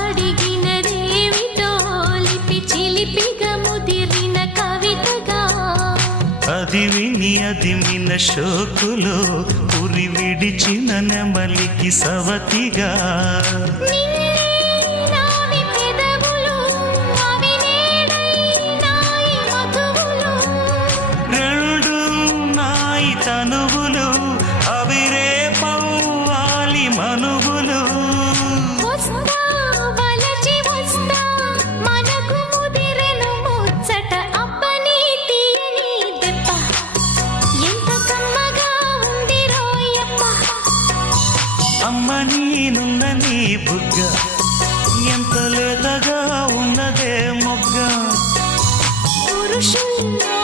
అడిగినదేమిటో లిపి చిలిపిగా ముదిరిన కవితగా అది విని అదిమిన శోకులో ఉరి విడిచిన నెమలికి సవతిగా రెండు నాయి తనువులు అవి రేపవ్వాలి మనువులు అమ్మ నేనున్న నీ బుగ్గ ఎంత లేతగా ఉన్నదే మొగ్గ పురుషుల్లో